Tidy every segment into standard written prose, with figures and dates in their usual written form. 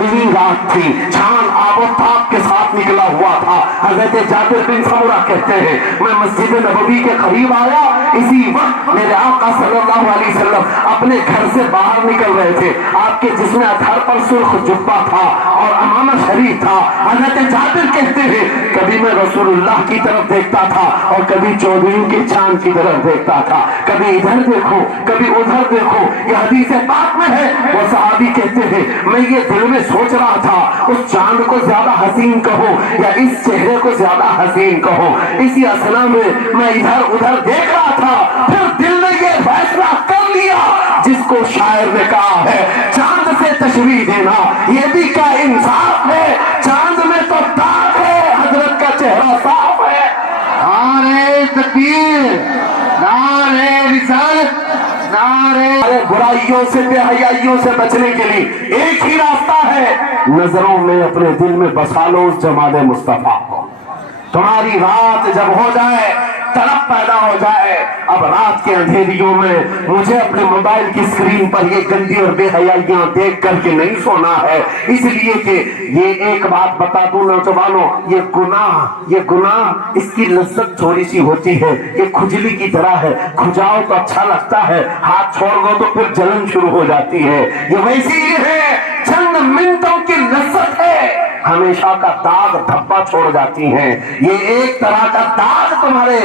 رات تھی، چاند آب و تاب کے ساتھ نکلا ہوا تھا۔ حضرت جابر بن سمرہ کہتے ہیں میں مسجد نبوی کے قریب آیا، اسی وقت میرے آقا صلی اللہ علیہ وسلم اپنے گھر سے باہر نکل رہے تھے۔ آپ کے جسم اطہر پر سرخ جبہ تھا اور امامہ شریف تھا۔ حضرت جابر کہتے ہیں کبھی میں رسول اللہ کی طرف دیکھتا تھا اور کبھی چودھریوں کے چاند کی طرف دیکھتا تھا، کبھی ادھر دیکھو کبھی ادھر دیکھو۔ یہ حدیث پاک میں ہے۔ وہ صحابی کہتے ہیں میں یہ دل میں سوچ رہا تھا اس چاند کو زیادہ حسین کہو یا اس چہرے کو زیادہ حسین کہو۔ اسی اثنا میں ادھر ادھر دیکھ رہا تھا، پھر دل نے یہ فیصلہ کر لیا جس کو شاعر نے کہا ہے چاند سے تشبیہ دینا یہ بھی کیا انصاف ہے، چاند میں تو داغ ہے، حضرت کا چہرہ صاف ہے۔ نعرہ تکبیر، نعرہ رسالت، نعرہ برائیوں سے بے حیائیوں سے بچنے کے لیے ایک ہی راستہ ہے، نظروں میں اپنے دل میں بسا لو اس جمال مصطفیٰ کو۔ تمہاری رات جب ہو جائے، طلب پیدا ہو جائے، اب رات کے اندھیریوں میں مجھے اپنے موبائل کی اسکرین پر یہ گندی اور بے حیائیاں دیکھ کر کے نہیں سونا ہے، اس لیے کہ یہ ایک بات بتا دوں نوجوانوں، یہ گناہ اس کی لذت تھوڑی سی ہوتی ہے، یہ کھجلی کی طرح ہے، کھجاؤ تو اچھا لگتا ہے، ہاتھ چھوڑ دو تو پھر جلن شروع ہو جاتی ہے۔ یہ ویسی ہی ہے، چند منٹوں کی لذت ہے، ہمیشہ کا داغ دھبا چھوڑ جاتی ہیں۔ یہ ایک طرح کا داغ تمہارے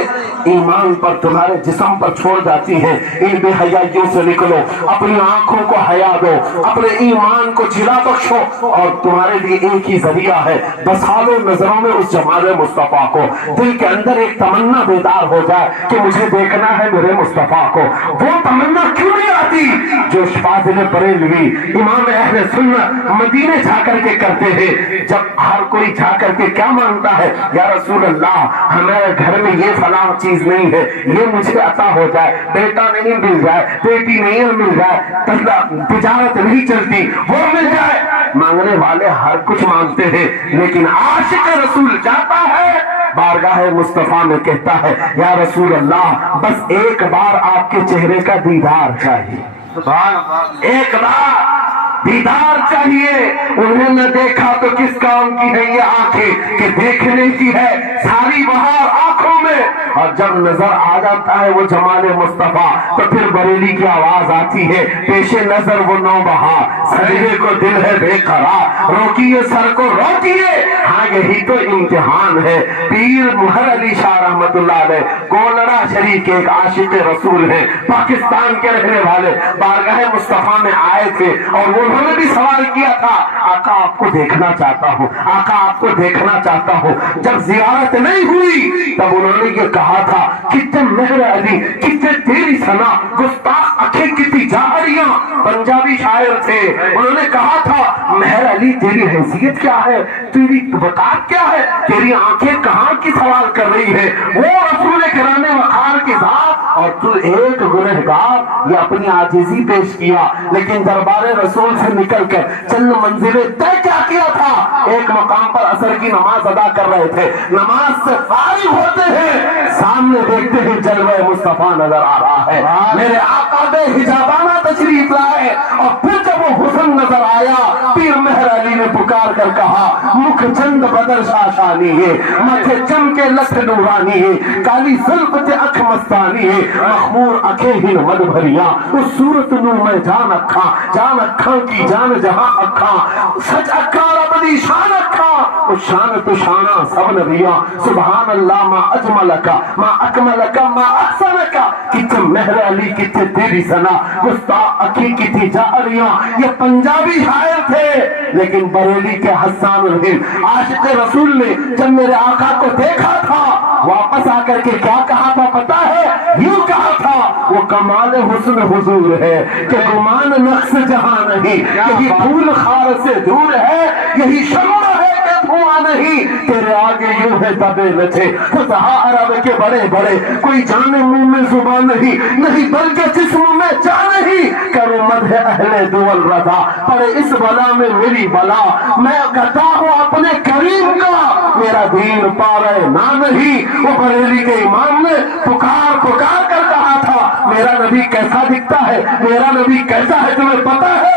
ایمان پر، تمہارے جسم پر چھوڑ جاتی ہیں۔ ان بے حیائیوں سے نکلو، اپنی آنکھوں کو حیا دو، اپنے ایمان کو جلا بخشو، اور تمہارے لیے ایک ہی ذریعہ ہے، بسا لو نظروں میں اس جمال مصطفیٰ کو۔ دل کے اندر ایک تمنا بیدار ہو جائے کہ مجھے دیکھنا ہے میرے مصطفیٰ کو۔ وہ تمنا کیوں نہیں آتی جو فاضل بریلوی امام اہل سنت مدینے جا کر کے کرتے ہیں؟ جب ہر کوئی جا کر کے کیا مانگتا ہے، یا رسول اللہ ہمارے گھر میں یہ فلاں چیز نہیں ہے، یہ مجھے عطا ہو جائے، بیٹا نہیں مل جائے، بیٹی نہیں مل جائے، تجارت نہیں چلتی، وہ مل جائے۔ مانگنے والے ہر کچھ مانگتے ہیں، لیکن عاشق رسول جاتا ہے بارگاہ مصطفیٰ میں کہتا ہے یا رسول اللہ بس ایک بار آپ کے چہرے کا دیدار چاہیے، ایک بار دیدار چاہیے۔ انہیں نہ دیکھا تو کس کام کی ہے یہ آنکھیں کہ دیکھنے کی ہے ساری بہار آنکھوں میں، اور جب نظر آ جاتا ہے وہ جمال مصطفیٰ تو پھر بریلی کی آواز آتی ہے پیش نظر وہ نو بہار، سجدے کو دل ہے بے قرار، روکیے سر کو روکیے، ہاں یہی تو امتحان ہے۔ پیر مہر علی شاہ رحمت اللہ علیہ گولڑا شریف کے ایک عاشق رسول ہیں، پاکستان کے رہنے والے، بارگاہ مصطفیٰ میں آئے تھے اور انہوں نے بھی سوال کیا تھا آقا آپ کو دیکھنا چاہتا ہوں، آقا آپ کو دیکھنا چاہتا ہوں۔ جب زیارت نہیں ہوئی تب انہوں نے یہ کہا تھا کتنے مہر علی کتنے تیری ثنا گستاخ اکھیں کتنی جاہریاں، پنجابی شاعر تھے، انہوں نے کہا تھا مہر علی تیری حیثیت کیا ہے، تیری وقار کیا ہے، تیری آنکھیں کہاں کی سوال کر رہی ہے، وہ رسول کرام وقار کی ذات اور تو ایک گنہگار۔ یہ اپنی عاجزی پیش کیا، لیکن دربار رسول سے نکل کر چند منزلیں طے کیا کیا تھا۔ ایک مقام پر عصر کی نماز ادا کر رہے تھے، نماز سے فارغ ہوتے ہیں سامنے دیکھتے ہیں جلوہ مصطفیٰ نظر آ رہا ہے، میرے آقا بے حجابانہ تشریف لائے، اور پھر جب وہ حسن نظر آیا پیر مہر علی نے پکار کر کہا مکھ چند بدر شاشانی ہے، متھے چم کے لٹھ نورانی ہے، کالی زلف تے اکھ مستانی ہے، مخمور اکھیں ہن مد بھریاں، اس صورت نو میں جان اکھاں کی جان جہاں اکھاں، سچ اکھاں رب دی شان اکھاں، اس شان تو شانہ سب نبیاں، سبحان اللہ ما اجملکا ما اکملکا ما احسنکا، کتنے مہر علی کتنے تیری ثنا گستاخ اکھی کتنی جاہریاں۔ یہ پنجابی شاعر تھے، لیکن بریلی کے حسان الہند عاشق رسول نے جب میرے آقا کو دیکھا تھا واپس آ کر کے کیا کہا تھا پتا ہے؟ یوں کہا تھا وہ کمال حسن حضور ہے کہ گمان نقص جہاں نہیں، یہی پھول خار سے دور ہے، یہی شمع ہے کہ دھواں نہیں، تیرے آگے یوں ہے دبے لچے فضحا عرب کے بڑے بڑے، کوئی جانے منہ میں زبان نہیں بلکہ جسم میں جان نہیں، کرو مدح اہل دول رضا پڑے اس بلا میں میری بلا، میں کہتا ہوں اپنے کریم کا میرا دین پا رہے نہ نہیں۔ وہ بریلی کے امام نے پکار کر کہا تھا میرا نبی کیسا دکھتا ہے، میرا نبی کیسا ہے تمہیں پتا ہے؟